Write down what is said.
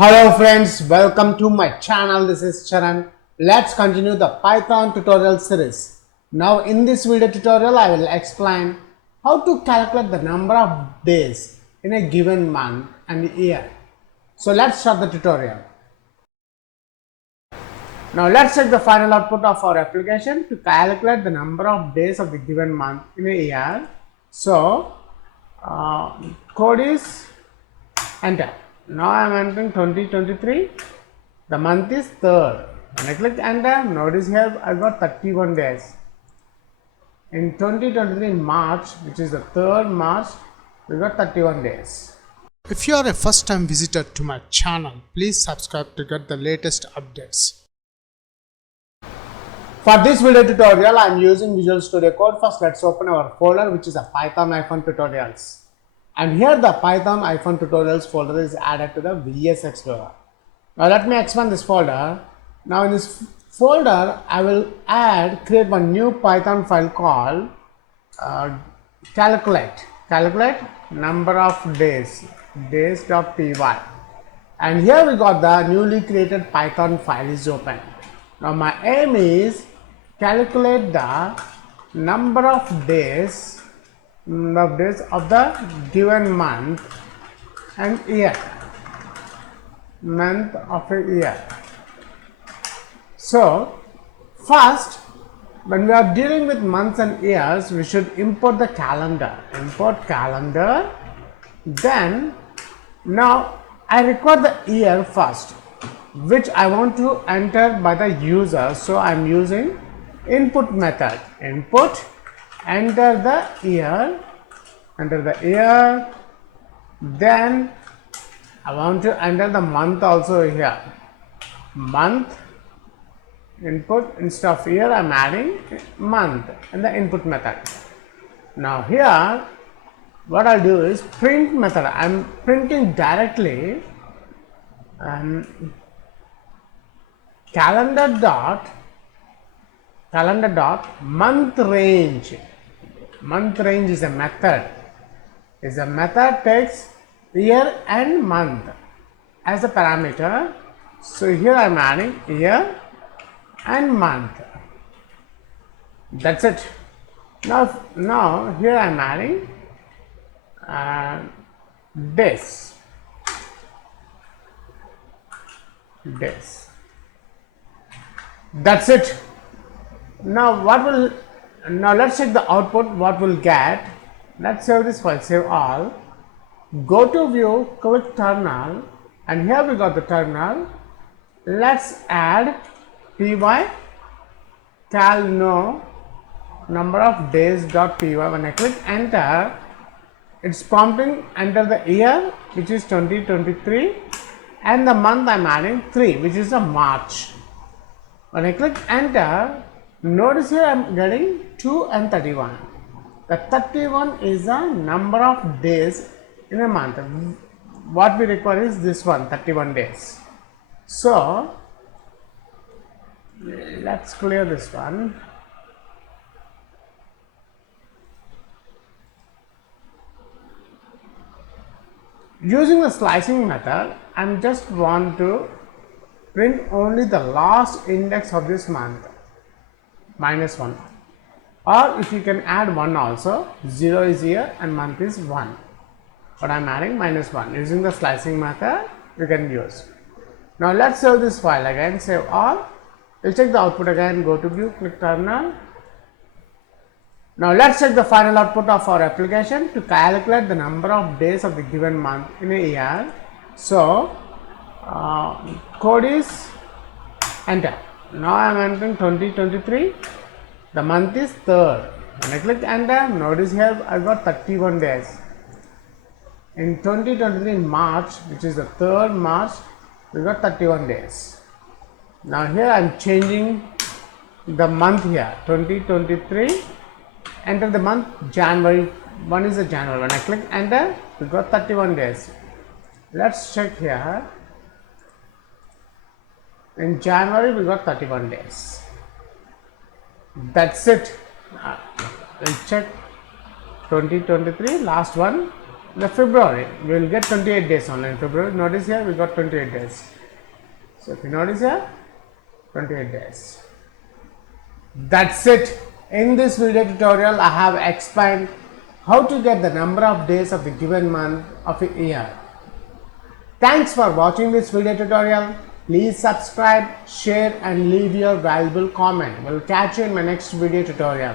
Hello friends, welcome to my channel. This is Charan. Let's continue the Python tutorial series. Now in this video tutorial I will explain how to calculate the number of days in a given month and year. So let's start the tutorial. Now let's check the final output of our application to calculate the number of days of the given month in a year. So code is enter. Now I am entering 2023. The month is 3rd. When I click enter, notice here I got 31 days. In 2023 March, which is the 3rd March, we got 31 days. If you are a first time visitor to my channel, please subscribe to get the latest updates. For this video tutorial, I am using Visual Studio Code. First, let's open our folder, which is a Python tutorials. And here the Python tutorials folder is added to the VS Explorer. Now let me expand this folder. Now in this folder, I will create one new Python file called calculate number of days.py. And here we got the newly created Python file is open. Now my aim is calculate the number of days of the given month and year, month of a year. So first, when we are dealing with months and years, we should import the calendar. Then now I require the year first, which I want to enter by the user. So I am using input method. Input, enter the year, then I want to enter the month also here. Month, input, instead of year I am adding month in the input method. Now here what I'll do is print method. I am printing directly calendar dot month range. Month range is a method. Takes year and month as a parameter. So here I am adding year and month. That's it. Now here I am adding days. That's it. Now let's check the output. What we'll get. Let's save this file. Save all. Go to view. Click terminal, and here we got the terminal. Let's add py cal no number of days.py. When I click enter, it's prompting enter the year, which is 2023, and the month I'm adding 3, which is a March. When I click enter, notice here I am getting 2 and 31. The 31 is the number of days in a month. What we require is this one, 31 days. So let's clear this one. Using the slicing method, I just want to print only the last index of this month, -1, or if you can add 1 also. 0 is year and month is 1, but I am adding -1. Using the slicing method we can use. Now let's save this file again. Save all. We'll check the output again. Go to view, click terminal. Now let's check the final output of our application to calculate the number of days of the given month in a year. So code is enter. Now I am entering 2023. The month is 3rd. When I click enter, notice here I got 31 days. In 2023 March, which is the 3rd March, we got 31 days. Now here I am changing the month here, 2023. Enter the month January. 1 is the January. When I click enter, we got 31 days. Let's check here. In January we got 31 days. That's it. We'll check 2023 last one. The February, we will get 28 days only in February. Notice here we got 28 days. So if you notice here, 28 days. That's it. In this video tutorial, I have explained how to get the number of days of the given month of a year. Thanks for watching this video tutorial. Please subscribe, share and leave your valuable comment. We'll catch you in my next video tutorial.